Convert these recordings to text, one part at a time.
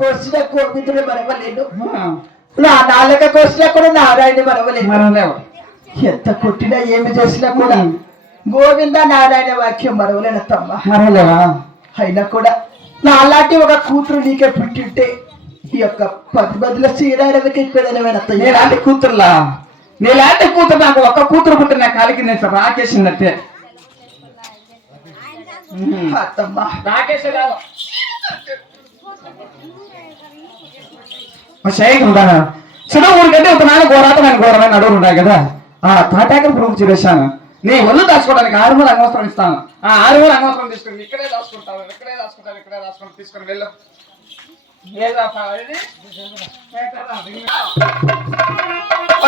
కోసిన కోపితుడు మరవలేడు, నా నాలుక కోసినా కూడా నారాయణ మరవలేడు. ఎంత కొట్టినా ఏమి చేసినా కూడా గోవింద నారాయణ వాక్యం మరవలేనత్తమ్మా. అయినా కూడా నా అలాంటి ఒక కూతురు నీకే పుట్టింటే ఈ యొక్క 10 బదుల శ్రీరాయణకి ఇప్పేదనమేనత్త. నేలాంటి కూతురులా? నీలాంటి కూతురు నాకు ఒక్క కూతురు పుట్టిన కాలికి నేను రాకేసిందట్టే. అత్తమ్మా రాకేష్ చిన్న ఊరికంటే ఒక నాన్న ఘోరాత నేను ఘోరమైన నడువులు ఉన్నాయి కదా, ఆ తాటాకర పురుగు చూరేశాను. నీ ఒళ్ళు దాచుకోవడానికి 6 అంగవస్త్రం ఇస్తాను. ఆ 6 అంగవస్త్రం తీసుకుని ఇక్కడే దాచుకుంటాను, ఇక్కడే దాచుకుంటాను తీసుకుని వెళ్ళు.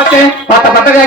ఓకే పట్ట పట్టగా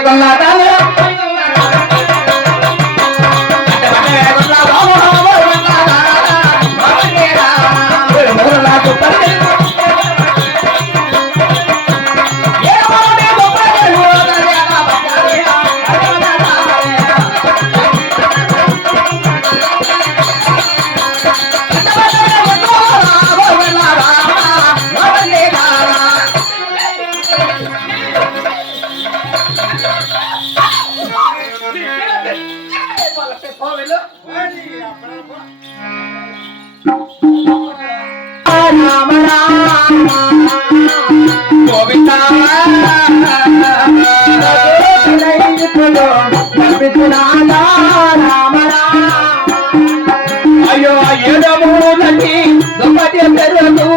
అయ్యో ఏడమూలకి దుప్పటి పెరుగు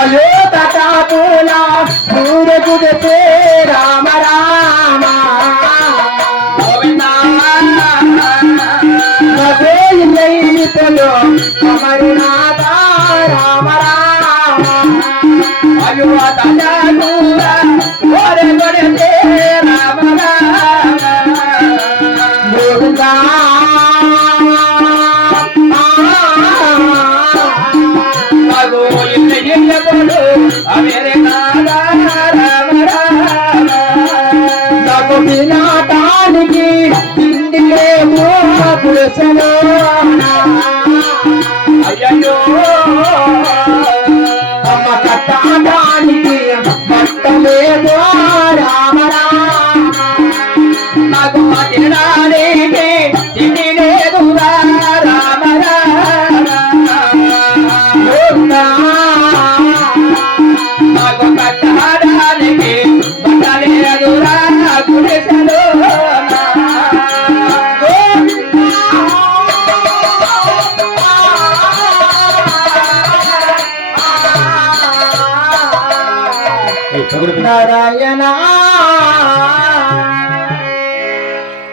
అయ్యో తటాపుల ఊరకు రామ రామ అమరునాథ రామ రామ అయ్యో తటాపుల ఓరే కొడితే రామ రామ నాకు తినటానికి తిండి లేవు పురుషలో అయ్యో అమ్మ కట్టడానికి బట్ట లేదు రామ రామ నాకు తినడానికి తిండి లేదు రామ రామ నాకు కట్టడానికి బట్ట లేదు పురుషలో నారాయణ